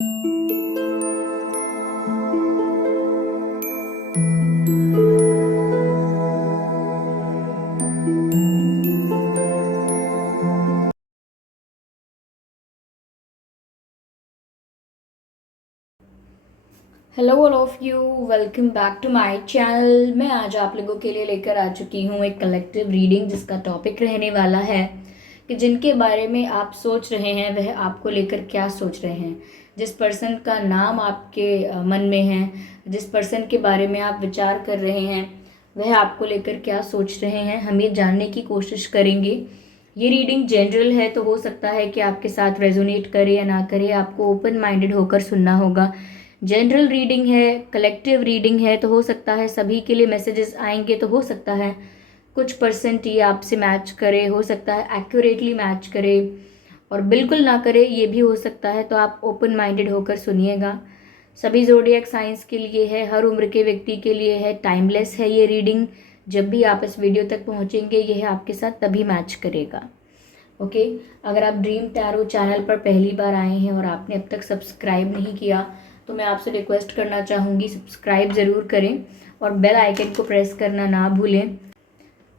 Hello all of you, welcome back to my channel. मैं आज आप लोगों के लिए लेकर आ चुकी हूँ एक कलेक्टिव रीडिंग जिसका टॉपिक रहने वाला है कि जिनके बारे में आप सोच रहे हैं वह आपको लेकर क्या सोच रहे हैं। जिस पर्सन का नाम आपके मन में है, जिस पर्सन के बारे में आप विचार कर रहे हैं, वह आपको लेकर क्या सोच रहे हैं, हम ये जानने की कोशिश करेंगे। ये रीडिंग जनरल है तो हो सकता है कि आपके साथ रेजोनेट करे या ना करे, आपको ओपन माइंडेड होकर सुनना होगा। जनरल रीडिंग है, कलेक्टिव रीडिंग है तो हो सकता है सभी के लिए मैसेजेस आएंगे, तो हो सकता है कुछ परसेंट ये आपसे मैच करे, हो सकता है एक्यूरेटली मैच करे और बिल्कुल ना करे, ये भी हो सकता है। तो आप ओपन माइंडेड होकर सुनिएगा। सभी ज़ोडिएक साइंस के लिए है, हर उम्र के व्यक्ति के लिए है, टाइमलेस है ये रीडिंग। जब भी आप इस वीडियो तक पहुंचेंगे यह आपके साथ तभी मैच करेगा। ओके, अगर आप ड्रीम टैरो चैनल पर पहली बार आए हैं और आपने अब तक सब्सक्राइब नहीं किया तो मैं आपसे रिक्वेस्ट करना चाहूँगी सब्सक्राइब ज़रूर करें और बेल आइकन को प्रेस करना ना भूलें।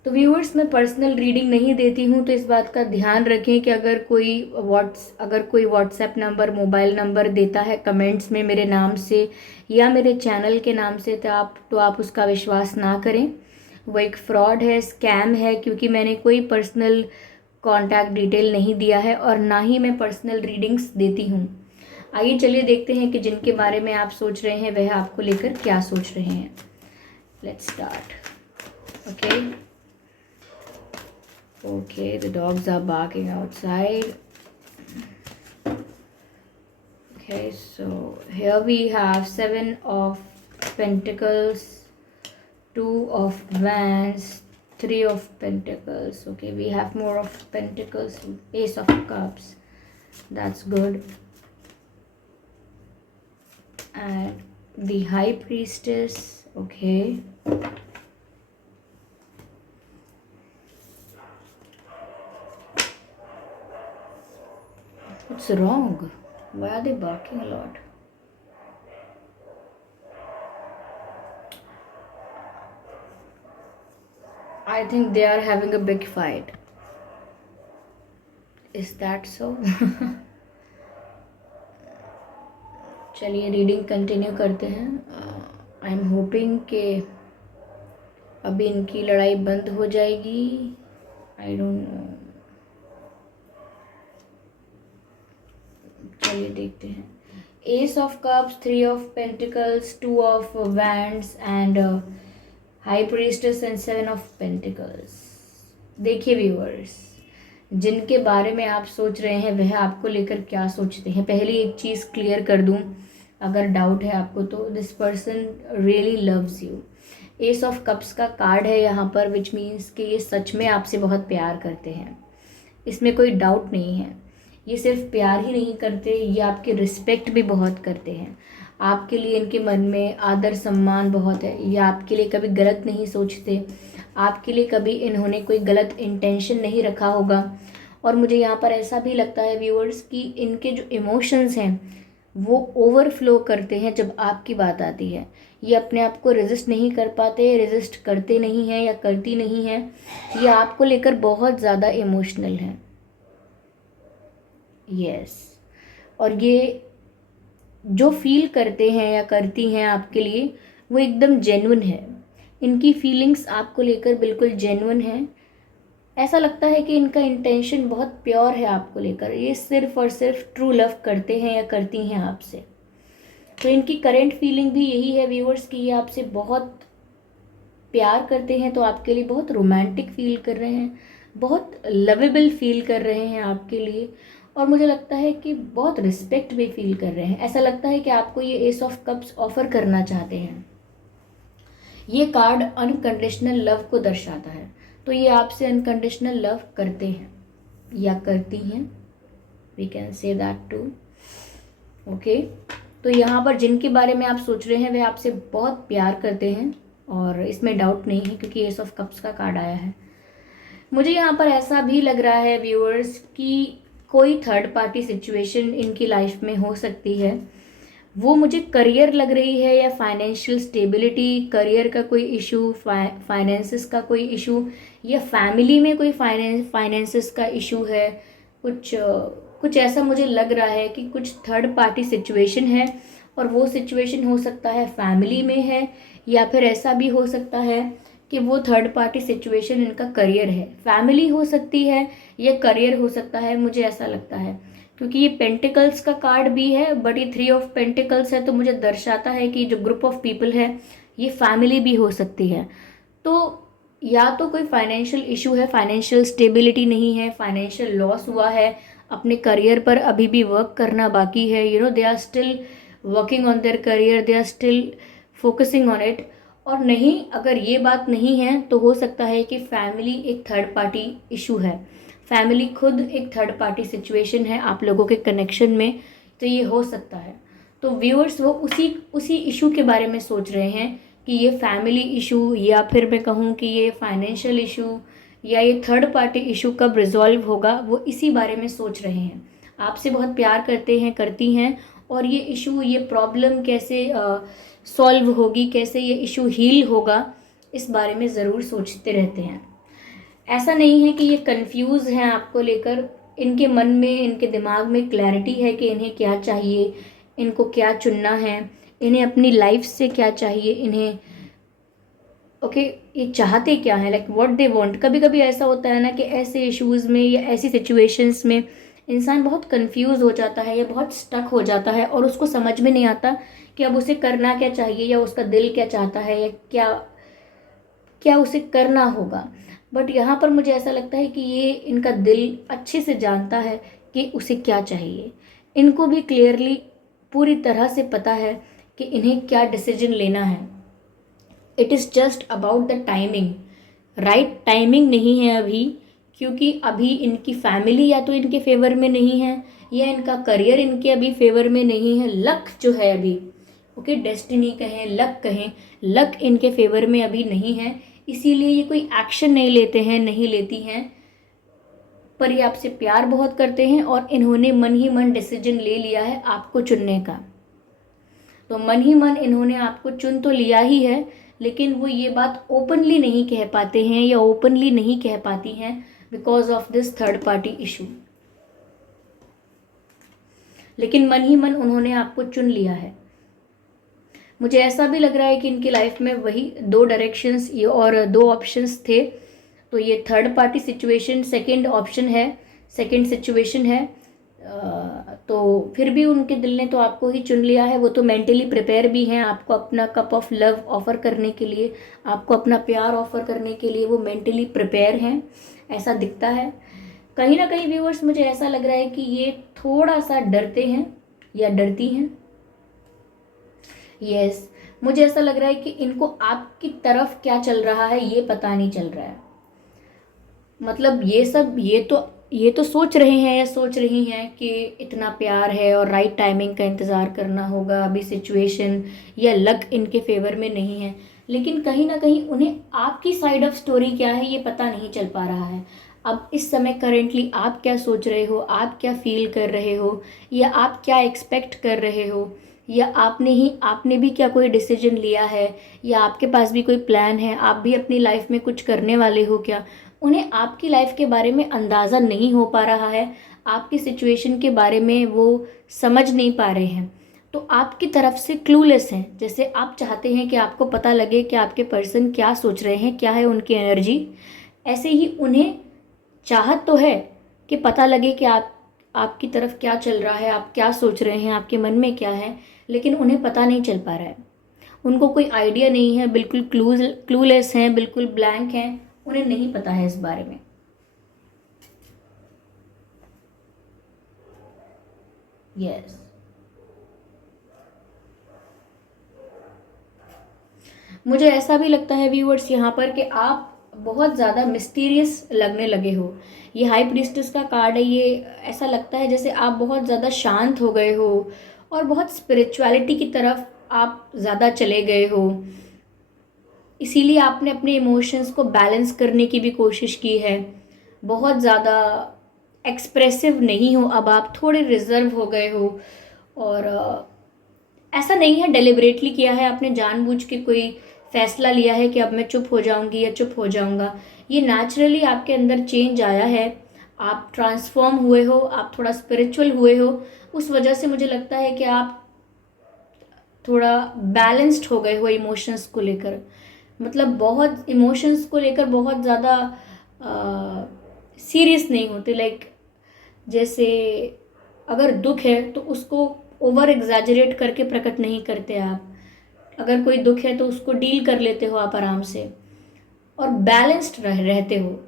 तो व्यूअर्स, मैं पर्सनल रीडिंग नहीं देती हूँ तो इस बात का ध्यान रखें कि अगर कोई व्हाट्सएप नंबर, मोबाइल नंबर देता है कमेंट्स में मेरे नाम से या मेरे चैनल के नाम से, तो आप उसका विश्वास ना करें। वो एक फ्रॉड है, स्कैम है, क्योंकि मैंने कोई पर्सनल कॉन्टैक्ट डिटेल नहीं दिया है और ना ही मैं पर्सनल रीडिंग्स देती हूँ। आइए चलिए देखते हैं कि जिनके बारे में आप सोच रहे हैं वह आपको लेकर क्या सोच रहे हैं। Let's start. Okay, the dogs are barking outside. Okay, so here we have 7 of Pentacles, 2 of Wands, 3 of Pentacles. Okay, we have more of Pentacles, Ace of Cups. That's good. And the High Priestess. Okay. What's wrong? Why are they barking a lot? I think they are having a big fight. Is that so? चलिए reading continue करते हैं। I am hoping कि अभी इनकी लड़ाई बंद हो जाएगी। आई डोंट नो, चलिए देखते हैं। S of cups, 3 of Pentacles, 2 of Wands and high priestess and 7 of Pentacles। देखिए व्यूअर्स, जिनके बारे में आप सोच रहे हैं वह आपको लेकर क्या सोचते हैं। पहले एक चीज़ क्लियर कर दूं, अगर डाउट है आपको तो this person really loves you. S of cups का कार्ड है यहाँ पर, विच मीन्स कि ये सच में आपसे बहुत प्यार करते हैं, इसमें कोई डाउट नहीं है। ये सिर्फ प्यार ही नहीं करते, ये आपकी रिस्पेक्ट भी बहुत करते हैं। आपके लिए इनके मन में आदर सम्मान बहुत है। ये आपके लिए कभी गलत नहीं सोचते, आपके लिए कभी इन्होंने कोई गलत इंटेंशन नहीं रखा होगा। और मुझे यहाँ पर ऐसा भी लगता है व्यूअर्स कि इनके जो इमोशंस हैं वो ओवरफ्लो करते हैं जब आपकी बात आती है। ये अपने आप को रेजिस्ट नहीं कर पाते, रेजिस्ट करते नहीं हैं या करती नहीं हैं। ये आपको लेकर बहुत ज़्यादा इमोशनल हैं। यस, और ये जो फील करते हैं या करती हैं आपके लिए वो एकदम जेन्युइन है। इनकी फीलिंग्स आपको लेकर बिल्कुल जेन्युइन है। ऐसा लगता है कि इनका इंटेंशन बहुत प्योर है आपको लेकर। ये सिर्फ और सिर्फ ट्रू लव करते हैं या करती हैं आपसे। तो इनकी करेंट फीलिंग भी यही है व्यूअर्स कि ये आपसे बहुत प्यार करते हैं, तो आपके लिए बहुत रोमांटिक फील कर रहे हैं, बहुत लवेबल फील कर रहे हैं आपके लिए। और मुझे लगता है कि बहुत रिस्पेक्ट भी फील कर रहे हैं। ऐसा लगता है कि आपको ये एस ऑफ कप्स ऑफर करना चाहते हैं। ये कार्ड अनकंडीशनल लव को दर्शाता है, तो ये आपसे अनकंडीशनल लव करते हैं या करती हैं, we can say that too. Okay, तो यहाँ पर जिनके बारे में आप सोच रहे हैं वे आपसे बहुत प्यार करते हैं और इसमें डाउट नहीं है, क्योंकि एस ऑफ कप्स का कार्ड आया है। मुझे यहाँ पर ऐसा भी लग रहा है व्यूअर्स कि कोई थर्ड पार्टी सिचुएशन इनकी लाइफ में हो सकती है। वो मुझे करियर लग रही है, या फाइनेंशियल स्टेबिलिटी, करियर का कोई इशू, फाइनेंसिस का कोई इशू, या फैमिली में कोई फाइनेंसिस का इशू है। कुछ ऐसा मुझे लग रहा है कि कुछ थर्ड पार्टी सिचुएशन है, और वो सिचुएशन हो सकता है फैमिली में है, या फिर ऐसा भी हो सकता है कि वो थर्ड पार्टी सिचुएशन इनका करियर है। फैमिली हो सकती है या करियर हो सकता है, मुझे ऐसा लगता है, क्योंकि ये पेंटिकल्स का कार्ड भी है, बट ये 3 ऑफ पेंटिकल्स है, तो मुझे दर्शाता है कि जो ग्रुप ऑफ पीपल है ये फैमिली भी हो सकती है। तो या तो कोई फाइनेंशियल इशू है, फाइनेंशियल स्टेबिलिटी नहीं है, फाइनेंशियल लॉस हुआ है, अपने करियर पर अभी भी वर्क करना बाकी है, they are still working on their career, they are still focusing on it. और नहीं, अगर ये बात नहीं है तो हो सकता है कि फैमिली एक थर्ड पार्टी इशू है, फैमिली खुद एक थर्ड पार्टी सिचुएशन है आप लोगों के कनेक्शन में, तो ये हो सकता है। तो व्यूअर्स वो उसी इशू के बारे में सोच रहे हैं कि ये फैमिली इशू, या फिर मैं कहूँ कि ये फाइनेंशियल इशू, या ये थर्ड पार्टी इशू कब रिजॉल्व होगा, वो इसी बारे में सोच रहे हैं। आपसे बहुत प्यार करते हैं, करती हैं, और ये इशू, ये प्रॉब्लम कैसे सॉल्व होगी, कैसे ये इशू हील होगा, इस बारे में ज़रूर सोचते रहते हैं। ऐसा नहीं है कि ये कंफ्यूज हैं आपको लेकर, इनके मन में, इनके दिमाग में क्लैरिटी है कि इन्हें क्या चाहिए, इनको क्या चुनना है, इन्हें अपनी लाइफ से क्या चाहिए, इन्हें ये चाहते क्या है, लाइक व्हाट दे वांट। कभी कभी ऐसा होता है ना कि ऐसे इश्यूज़ में या ऐसी सिचुएशंस में इंसान बहुत कंफ्यूज हो जाता है या बहुत स्टक हो जाता है, और उसको समझ में नहीं आता कि अब उसे करना क्या चाहिए, या उसका दिल क्या चाहता है, या क्या क्या उसे करना होगा। बट यहाँ पर मुझे ऐसा लगता है कि ये इनका दिल अच्छे से जानता है कि उसे क्या चाहिए। इनको भी क्लियरली पूरी तरह से पता है कि इन्हें क्या डिसीजन लेना है। It is just about the timing. Right timing नहीं है अभी, क्योंकि अभी इनकी फैमिली या तो इनके फेवर में नहीं है, या इनका करियर इनके अभी फेवर में नहीं है। लक जो है अभी, डेस्टिनी कहें, लक कहें, लक इनके फेवर में अभी नहीं है, इसीलिए ये कोई एक्शन नहीं लेते हैं, नहीं लेती हैं। पर ये आपसे प्यार बहुत करते हैं, और इन्होंने मन ही मन डिसीजन ले लिया है आपको चुनने का। तो मन ही मन इन्होंने आपको चुन तो लिया ही है, लेकिन वो ये बात ओपनली नहीं कह पाते हैं, या ओपनली नहीं कह पाती हैं, because of this third party issue. लेकिन मन ही मन उन्होंने आपको चुन लिया है। मुझे ऐसा भी लग रहा है कि इनकी लाइफ में वही 2 डायरेक्शंस और 2 ऑप्शंस थे। तो ये third party situation second option है, सेकंड सिचुएशन है। तो फिर भी उनके दिल ने तो आपको ही चुन लिया है। वो तो मेंटली प्रिपेयर भी हैं आपको अपना कप ऑफ लव ऑफ़र करने के लिए, आपको अपना प्यार ऑफ़र करने के लिए वो मेंटली प्रिपेयर हैं, ऐसा दिखता है। कहीं ना कहीं व्यूअर्स मुझे ऐसा लग रहा है कि ये थोड़ा सा डरते हैं या डरती हैं। यस, मुझे ऐसा लग रहा है कि इनको आपकी तरफ क्या चल रहा है ये पता नहीं चल रहा है। मतलब ये तो सोच रहे हैं या सोच रही हैं कि इतना प्यार है और राइट टाइमिंग का इंतज़ार करना होगा, अभी सिचुएशन या लक इनके फेवर में नहीं है, लेकिन कहीं ना कहीं उन्हें आपकी साइड ऑफ स्टोरी क्या है ये पता नहीं चल पा रहा है। अब इस समय करेंटली आप क्या सोच रहे हो, आप क्या फील कर रहे हो, या आप क्या एक्सपेक्ट कर रहे हो, या आपने भी क्या कोई डिसीजन लिया है, या आपके पास भी कोई प्लान है, आप भी अपनी लाइफ में कुछ करने वाले हो क्या। उन्हें आपकी लाइफ के बारे में अंदाज़ा नहीं हो पा रहा है, आपकी सिचुएशन के बारे में वो समझ नहीं पा रहे हैं, तो आपकी तरफ से क्लूलेस हैं। जैसे आप चाहते हैं कि आपको पता लगे कि आपके पर्सन क्या सोच रहे हैं, क्या है उनकी एनर्जी, ऐसे ही उन्हें चाहत तो है कि पता लगे कि आपकी तरफ क्या चल रहा है, आप क्या सोच रहे हैं, आपके मन में क्या है, लेकिन उन्हें पता नहीं चल पा रहा है। उनको कोई आइडिया नहीं है, बिल्कुल क्लूलेस हैं, बिल्कुल ब्लैंक हैं, उन्हें नहीं पता है इस बारे में। यस, मुझे ऐसा भी लगता है व्यूअर्स यहाँ पर कि आप बहुत ज़्यादा मिस्टीरियस लगने लगे हो। ये हाई प्रीस्टेस का कार्ड है, ये ऐसा लगता है जैसे आप बहुत ज़्यादा शांत हो गए हो और बहुत स्पिरिचुअलिटी की तरफ आप ज़्यादा चले गए हो। इसीलिए आपने अपने इमोशंस को बैलेंस करने की भी कोशिश की है। बहुत ज़्यादा एक्सप्रेसिव नहीं हो, अब आप थोड़े रिजर्व हो गए हो। और ऐसा नहीं है डेलिबरेटली किया है आपने, जानबूझ के कोई फैसला लिया है कि अब मैं चुप हो जाऊंगी या चुप हो जाऊंगा। ये नेचुरली आपके अंदर चेंज आया है, आप ट्रांसफॉर्म हुए हो, आप थोड़ा स्पिरिचुअल हुए हो। उस वजह से मुझे लगता है कि आप थोड़ा बैलेंस्ड हो गए हो इमोशंस को लेकर। मतलब बहुत इमोशंस को लेकर बहुत ज़्यादा सीरियस नहीं होते। लाइक जैसे अगर दुख है तो उसको ओवर एग्जैजरेट करके प्रकट नहीं करते आप। अगर कोई दुख है तो उसको डील कर लेते हो आप आराम से, और बैलेंस्ड रहते हो।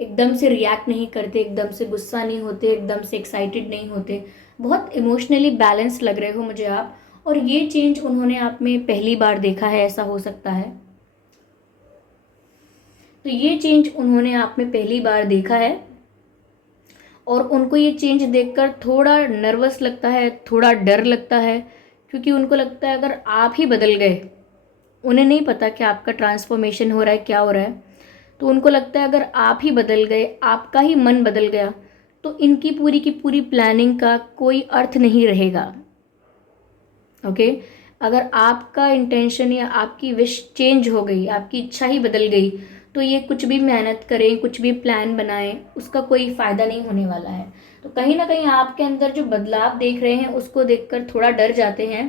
एकदम से रिएक्ट नहीं करते, एकदम से गुस्सा नहीं होते, एकदम से एक्साइटेड नहीं होते। बहुत इमोशनली बैलेंस्ड लग रहे हो मुझे आप। और ये चेंज उन्होंने आप में पहली बार देखा है, ऐसा हो सकता है। तो ये चेंज उन्होंने आप में पहली बार देखा है, और उनको ये चेंज देखकर थोड़ा नर्वस लगता है, थोड़ा डर लगता है। क्योंकि उनको लगता है अगर आप ही बदल गए, उन्हें नहीं पता कि आपका ट्रांसफॉर्मेशन हो रहा है, क्या हो रहा है। तो उनको लगता है अगर आप ही बदल गए, आपका ही मन बदल गया, तो इनकी पूरी की पूरी प्लानिंग का कोई अर्थ नहीं रहेगा। ओके, अगर आपका इंटेंशन या आपकी विश चेंज हो गई, आपकी इच्छा ही बदल गई, तो ये कुछ भी मेहनत करें, कुछ भी प्लान बनाएं, उसका कोई फ़ायदा नहीं होने वाला है। तो कहीं ना कहीं आपके अंदर जो बदलाव देख रहे हैं उसको देखकर थोड़ा डर जाते हैं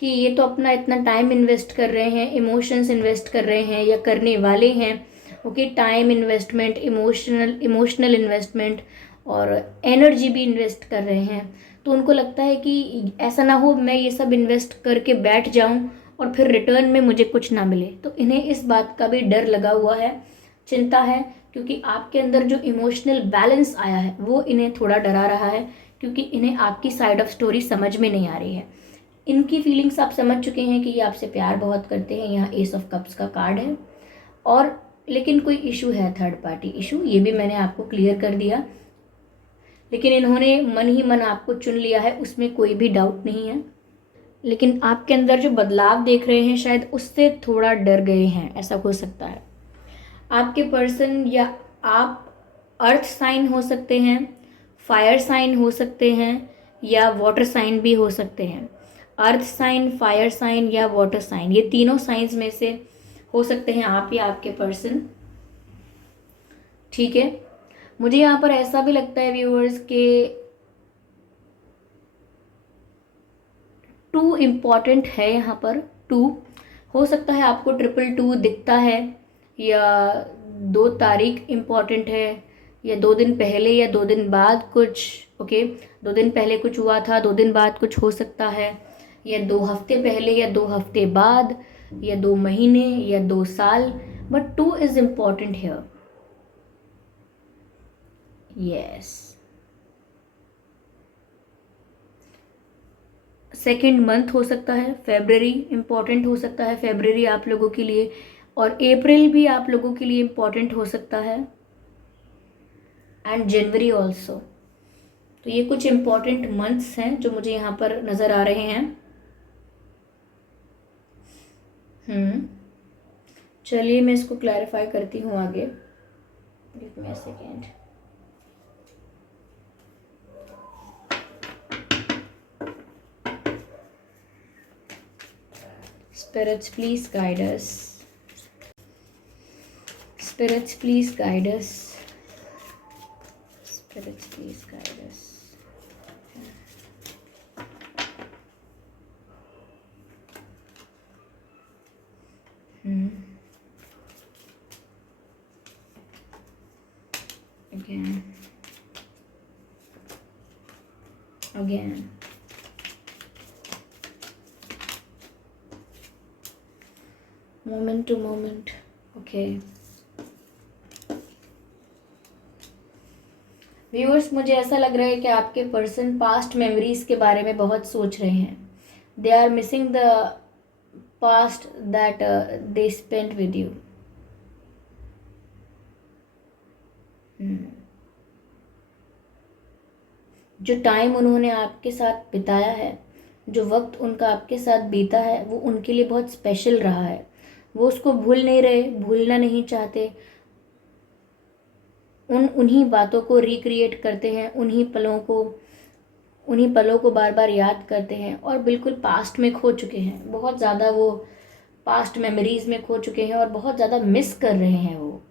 कि ये तो अपना इतना टाइम इन्वेस्ट कर रहे हैं, इमोशंस इन्वेस्ट कर रहे हैं या करने वाले हैं। Okay, time investment, emotional investment और एनर्जी भी इन्वेस्ट कर रहे हैं। तो उनको लगता है कि ऐसा ना हो मैं ये सब इन्वेस्ट करके बैठ जाऊं और फिर रिटर्न में मुझे कुछ ना मिले। तो इन्हें इस बात का भी डर लगा हुआ है, चिंता है, क्योंकि आपके अंदर जो इमोशनल बैलेंस आया है वो इन्हें थोड़ा डरा रहा है, क्योंकि इन्हें आपकी साइड ऑफ स्टोरी समझ में नहीं आ रही है। इनकी फीलिंग्स आप समझ चुके हैं कि ये आपसे प्यार बहुत करते हैं, यहाँ एस ऑफ कप्स का कार्ड है। और लेकिन कोई इशू है, थर्ड पार्टी इशू, ये भी मैंने आपको क्लियर कर दिया। लेकिन इन्होंने मन ही मन आपको चुन लिया है, उसमें कोई भी डाउट नहीं है। लेकिन आपके अंदर जो बदलाव देख रहे हैं शायद उससे थोड़ा डर गए हैं, ऐसा हो सकता है। आपके पर्सन या आप अर्थ साइन हो सकते हैं, फायर साइन हो सकते हैं, या वाटर साइन भी हो सकते हैं। अर्थ साइन, फायर साइन या वाटर साइन, ये तीनों साइंस में से हो सकते हैं आप या आपके पर्सन। ठीक है, मुझे यहाँ पर ऐसा भी लगता है व्यूअर्स के टू इम्पॉर्टेंट है यहाँ पर। टू हो सकता है आपको 222 दिखता है, या 2 तारीख इम्पॉर्टेंट है, या 2 दिन पहले या 2 दिन बाद कुछ। ओके, 2 दिन पहले कुछ हुआ था, 2 दिन बाद कुछ हो सकता है, या 2 हफ्ते पहले या 2 हफ्ते बाद, या 2 महीने या 2 साल। But two is important hair. Yes, second month हो सकता है, फेब्रवरी इम्पॉर्टेंट हो सकता है, फेब्रवरी आप लोगों के लिए, और अप्रैल भी आप लोगों के लिए इम्पॉर्टेंट हो सकता है, एंड जनवरी ऑल्सो। तो ये कुछ इम्पॉर्टेंट मंथ्स हैं जो मुझे यहाँ पर नज़र आ रहे हैं। चलिए मैं इसको क्लैरिफाई करती हूँ आगे। Give me a second. Spirits, please guide us. Spirits, please guide us. Spirits, please guide us. Again. Moment to moment. Okay. Viewers, मुझे ऐसा लग रहा है कि आपके पर्सन पास्ट मेमोरीज के बारे में बहुत सोच रहे हैं। They are missing the past that they spent with you. जो टाइम उन्होंने आपके साथ बिताया है, जो वक्त उनका आपके साथ बीता है, वो उनके लिए बहुत स्पेशल रहा है। वो उसको भूल नहीं रहे, भूलना नहीं चाहते। उन्हीं बातों को रिक्रिएट करते हैं, उन्हीं पलों को बार बार याद करते हैं और बिल्कुल पास्ट में खो चुके हैं, बहुत ज़्यादा वो पास्ट मेमोरीज में खो चुके हैं और बहुत ज़्यादा मिस कर रहे हैं वो।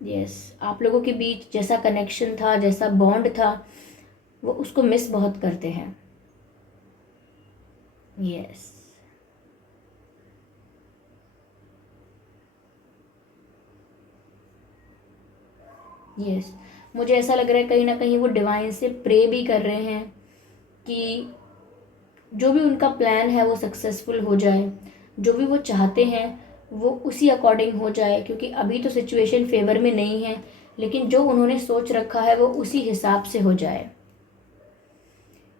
यस, आप लोगों के बीच जैसा कनेक्शन था, जैसा बॉन्ड था, वो उसको मिस बहुत करते हैं। यस, यस, मुझे ऐसा लग रहा है कहीं ना कहीं वो डिवाइन से प्रे भी कर रहे हैं कि जो भी उनका प्लान है वो सक्सेसफुल हो जाए, जो भी वो चाहते हैं वो उसी अकॉर्डिंग हो जाए, क्योंकि अभी तो सिचुएशन फेवर में नहीं है, लेकिन जो उन्होंने सोच रखा है वो उसी हिसाब से हो जाए,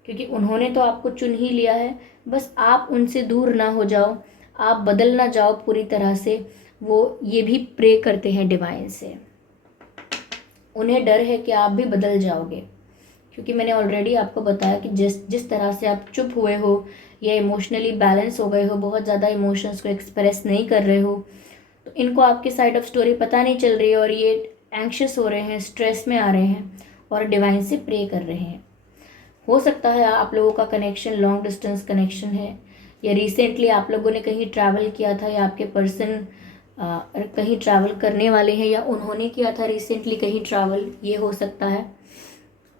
क्योंकि उन्होंने तो आपको चुन ही लिया है। बस आप उनसे दूर ना हो जाओ, आप बदल ना जाओ पूरी तरह से। वो ये भी प्रे करते हैं डिवाइन से, उन्हें डर है कि आप भी बदल जाओगे, क्योंकि मैंने ऑलरेडी आपको बताया कि जिस जिस तरह से आप चुप हुए हो या इमोशनली बैलेंस हो गए हो, बहुत ज़्यादा इमोशंस को एक्सप्रेस नहीं कर रहे हो, तो इनको आपकी साइड ऑफ स्टोरी पता नहीं चल रही है और ये एंक्शस हो रहे हैं, स्ट्रेस में आ रहे हैं और डिवाइन से प्रे कर रहे हैं। हो सकता है आप लोगों का कनेक्शन लॉन्ग डिस्टेंस कनेक्शन है, या रिसेंटली आप लोगों ने कहीं ट्रैवल किया था, या आपके पर्सन कहीं ट्रैवल करने वाले हैं, या उन्होंने किया था रिसेंटली कहीं ट्रैवल, ये हो सकता है।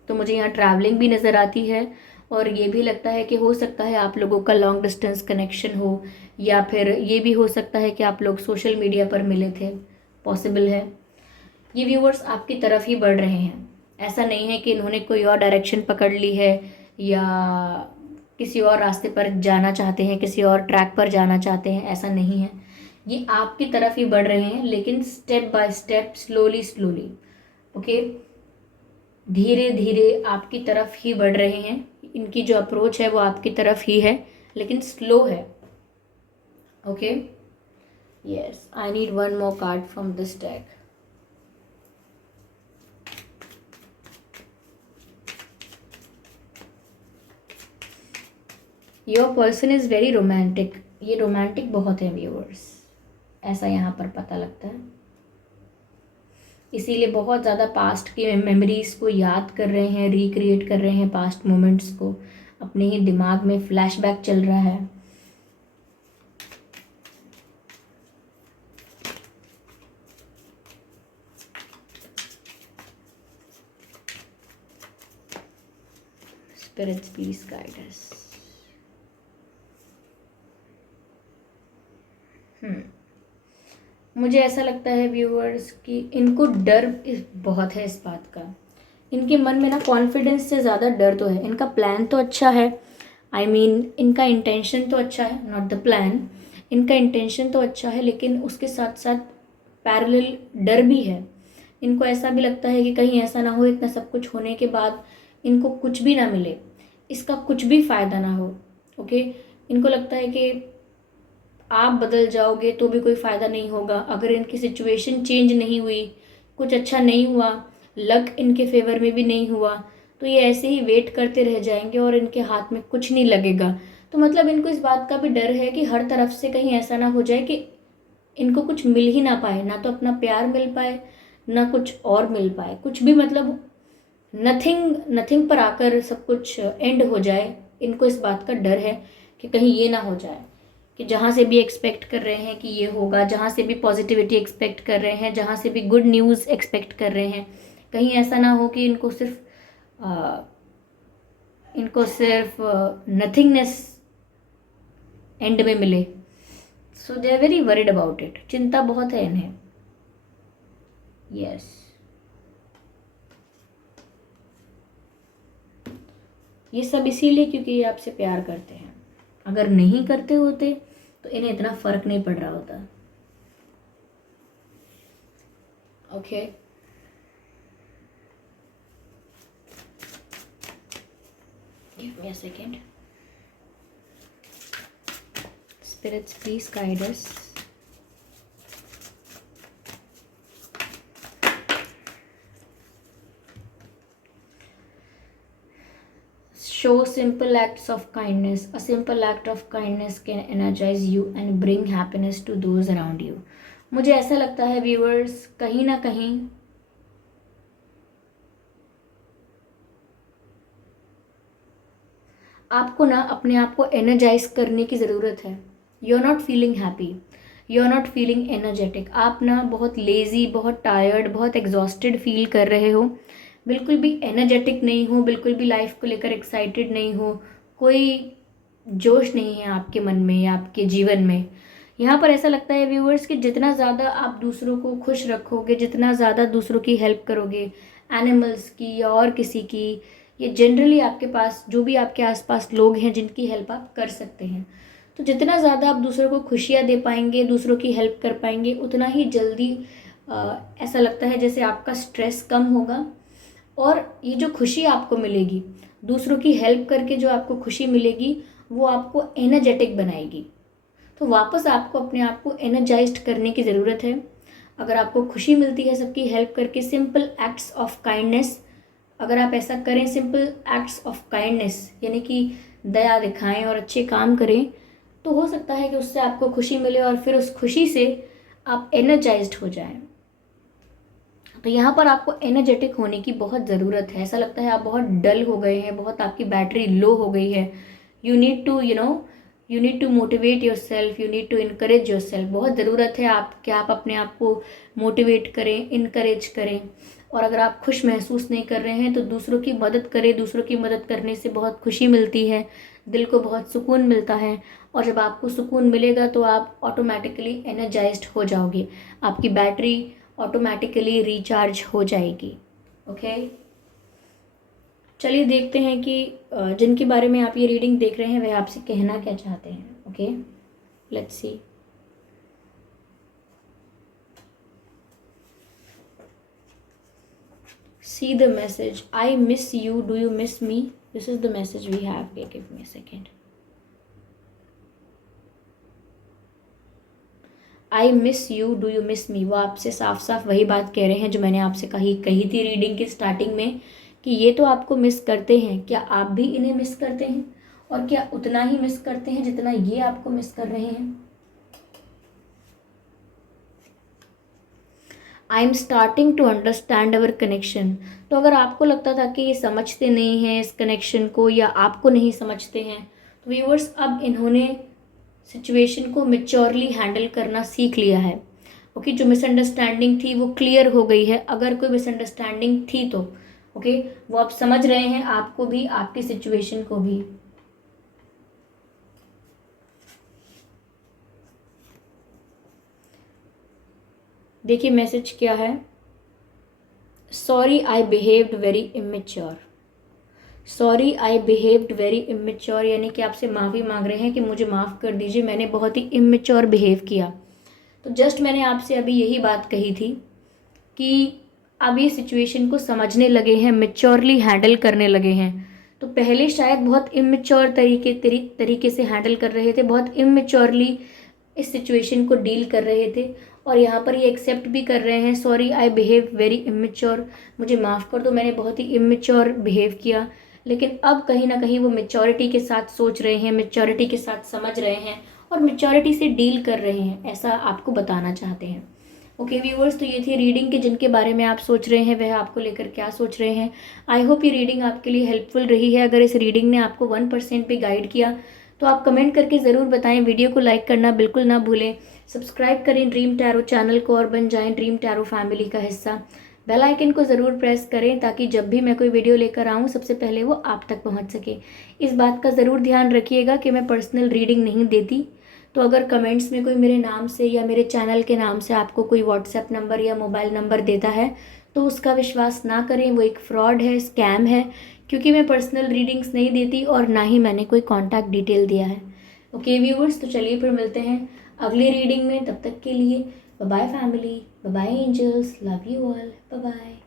तो मुझे यहाँ ट्रैवलिंग भी नज़र आती है और ये भी लगता है कि हो सकता है आप लोगों का लॉन्ग डिस्टेंस कनेक्शन हो, या फिर ये भी हो सकता है कि आप लोग सोशल मीडिया पर मिले थे, पॉसिबल है। ये व्यूवर्स आपकी तरफ ही बढ़ रहे हैं, ऐसा नहीं है कि इन्होंने कोई और डायरेक्शन पकड़ ली है या किसी और रास्ते पर जाना चाहते हैं, किसी और ट्रैक पर जाना चाहते हैं, ऐसा नहीं है। ये आपकी तरफ ही बढ़ रहे हैं, लेकिन step by step, slowly slowly, okay, धीरे धीरे आपकी तरफ ही बढ़ रहे हैं। इनकी जो अप्रोच है वो आपकी तरफ ही है, लेकिन स्लो है। Okay, yes, I need one more card from this deck. Your person is very romantic, ये रोमांटिक बहुत है व्यूअर्स, ऐसा यहाँ पर पता लगता है। इसीलिए बहुत ज़्यादा पास्ट की मेमोरीज़ को याद कर रहे हैं, रिक्रिएट कर रहे हैं, पास्ट मोमेंट्स को अपने ही दिमाग में फ्लैशबैक चल रहा है। Spirits please guide us. मुझे ऐसा लगता है व्यूअर्स कि इनको डर बहुत है इस बात का। इनके मन में ना कॉन्फिडेंस से ज़्यादा डर तो है। इनका प्लान तो अच्छा है, आई मीन इनका इंटेंशन तो अच्छा है, नॉट द प्लान। इनका इंटेंशन तो अच्छा है, लेकिन उसके साथ साथ पैरेलल डर भी है। इनको ऐसा भी लगता है कि कहीं ऐसा ना हो इतना सब कुछ होने के बाद इनको कुछ भी ना मिले, इसका कुछ भी फ़ायदा ना हो। ओके, इनको लगता है कि आप बदल जाओगे तो भी कोई फ़ायदा नहीं होगा, अगर इनकी सिचुएशन चेंज नहीं हुई, कुछ अच्छा नहीं हुआ, लक इनके फेवर में भी नहीं हुआ, तो ये ऐसे ही वेट करते रह जाएंगे और इनके हाथ में कुछ नहीं लगेगा। तो मतलब इनको इस बात का भी डर है कि हर तरफ से कहीं ऐसा ना हो जाए कि इनको कुछ मिल ही ना पाए, ना तो अपना प्यार मिल पाए, ना कुछ और मिल पाए, कुछ भी, मतलब नथिंग नथिंग पर आकर सब कुछ एंड हो जाए। इनको इस बात का डर है कि कहीं ये ना हो जाए कि जहाँ से भी एक्सपेक्ट कर रहे हैं कि ये होगा, जहाँ से भी पॉजिटिविटी एक्सपेक्ट कर रहे हैं, जहाँ से भी गुड न्यूज़ एक्सपेक्ट कर रहे हैं, कहीं ऐसा ना हो कि इनको सिर्फ नथिंगनेस एंड में मिले। So they are very worried about it, चिंता बहुत है इन्हें। यस, ये सब इसीलिए क्योंकि ये आपसे प्यार करते हैं। अगर नहीं करते होते तो इन्हें इतना फर्क नहीं पड़ रहा होता। Okay, give me a second. Spirits please guide us. Show simple acts of kindness. A simple act of kindness can energize you and bring happiness to those around you. मुझे ऐसा लगता है व्यूअर्स, कहीं ना कहीं आपको ना अपने आप को एनर्जाइज करने की ज़रूरत है। You are not feeling happy, you are not feeling energetic, आप ना बहुत लेज़ी, बहुत टायर्ड, बहुत एग्जॉस्टेड फील कर रहे हो, बिल्कुल भी एनर्जेटिक नहीं हो, बिल्कुल भी लाइफ को लेकर एक्साइटेड नहीं हो, कोई जोश नहीं है आपके मन में या आपके जीवन में। यहाँ पर ऐसा लगता है व्यूअर्स कि जितना ज़्यादा आप दूसरों को खुश रखोगे, जितना ज़्यादा दूसरों की हेल्प करोगे, एनिमल्स की या और किसी की, ये जनरली आपके पास जो भी आपके आसपास लोग हैं जिनकी हेल्प आप कर सकते हैं, तो जितना ज़्यादा आप दूसरों को खुशियाँ दे पाएंगे, दूसरों की हेल्प कर पाएंगे, उतना ही जल्दी ऐसा लगता है जैसे आपका स्ट्रेस कम होगा। और ये जो खुशी आपको मिलेगी, दूसरों की हेल्प करके जो आपको खुशी मिलेगी, वो आपको एनर्जेटिक बनाएगी। तो वापस आपको अपने आप को एनर्जाइज्ड करने की ज़रूरत है। अगर आपको खुशी मिलती है सबकी हेल्प करके, सिंपल एक्ट्स ऑफ काइंडनेस, अगर आप ऐसा करें, सिंपल एक्ट्स ऑफ काइंडनेस यानी कि दया दिखाएं और अच्छे काम करें, तो हो सकता है कि उससे आपको खुशी मिले और फिर उस खुशी से आप एनर्जाइज्ड हो जाएं। तो यहाँ पर आपको एनर्जेटिक होने की बहुत ज़रूरत है। ऐसा लगता है आप बहुत डल हो गए हैं, बहुत आपकी बैटरी लो हो गई है। You need to you need to motivate yourself, you need to encourage yourself. बहुत ज़रूरत है आप कि आप अपने आप को मोटिवेट करें, इनकरेज करें। और अगर आप खुश महसूस नहीं कर रहे हैं तो दूसरों की मदद करें। दूसरों की मदद करने से बहुत खुशी मिलती है, दिल को बहुत सुकून मिलता है। और जब आपको सुकून मिलेगा तो आप ऑटोमेटिकली एनर्जाइज्ड हो जाओगे, आपकी बैटरी ऑटोमेटिकली रिचार्ज हो जाएगी। ओके, चलिए देखते हैं कि जिनके बारे में आप ये रीडिंग देख रहे हैं वह आपसे कहना क्या चाहते हैं। Okay, let's see. See the message. I miss you. Do you miss me? This is the message we have. Okay, give me a second. I miss you. Do you miss me? वो आपसे साफ साफ वही बात कह रहे हैं जो मैंने आपसे कही थी रीडिंग के स्टार्टिंग में, कि ये तो आपको मिस करते हैं। क्या आप भी इन्हें मिस करते हैं? और क्या उतना ही मिस करते हैं जितना ये आपको मिस कर रहे हैं? I am starting to understand our connection. तो अगर आपको लगता था कि ये समझते नहीं हैं इस कनेक्शन को या आपको नहीं समझते हैं, तो व्यूअर्स अब इन्होंने सिचुएशन को मेच्योरली हैंडल करना सीख लिया है। ओके, जो मिसअंडरस्टैंडिंग थी वो क्लियर हो गई है। अगर कोई मिसअंडरस्टैंडिंग थी तो ओके, वो आप समझ रहे हैं, आपको भी, आपकी सिचुएशन को भी। देखिए मैसेज क्या है। Sorry I behaved very immature. Sorry I behaved very immature यानी कि आपसे माफ़ी मांग रहे हैं कि मुझे माफ़ कर दीजिए, मैंने बहुत ही इमेच्योर बिहेव किया। तो जस्ट मैंने आपसे अभी यही बात कही थी कि अब ये सिचुएशन को समझने लगे हैं, मेच्योरली हैंडल करने लगे हैं। तो पहले शायद बहुत इमेच्योर तरीके से हैंडल कर रहे थे, बहुत इमेच्योरली इस सिचुएशन को डील कर रहे थे, और यहाँ पर ये एक्सेप्ट भी कर रहे हैं, sorry I behave very immature, मुझे माफ़ कर दो, मैंने बहुत ही इमेच्योर बिहेव किया। लेकिन अब कहीं ना कहीं वो मेच्योरिटी के साथ सोच रहे हैं, मेच्योरिटी के साथ समझ रहे हैं और मेच्योरिटी से डील कर रहे हैं, ऐसा आपको बताना चाहते हैं। ओके व्यूअर्स, तो ये थी रीडिंग के जिनके बारे में आप सोच रहे हैं वह आपको लेकर क्या सोच रहे हैं। आई होप ये रीडिंग आपके लिए हेल्पफुल रही है। अगर इस रीडिंग ने आपको 1% भी गाइड किया तो आप कमेंट करके ज़रूर बताएं। वीडियो को लाइक करना बिल्कुल ना भूलें। सब्सक्राइब करें ड्रीम टैरो चैनल को और बन जाएं ड्रीम टैरो फैमिली का हिस्सा। बेल आइकन को ज़रूर प्रेस करें ताकि जब भी मैं कोई वीडियो लेकर आऊँ सबसे पहले वो आप तक पहुँच सके। इस बात का ज़रूर ध्यान रखिएगा कि मैं पर्सनल रीडिंग नहीं देती। तो अगर कमेंट्स में कोई मेरे नाम से या मेरे चैनल के नाम से आपको कोई व्हाट्सएप नंबर या मोबाइल नंबर देता है तो उसका विश्वास ना करें, वो एक फ्रॉड है, स्कैम है, क्योंकि मैं पर्सनल रीडिंग्स नहीं देती और ना ही मैंने कोई कॉन्टैक्ट डिटेल दिया है। ओके व्यूअर्स, तो चलिए फिर मिलते हैं अगली रीडिंग में। तब तक के लिए bye bye family, bye bye angels, love you all, bye bye.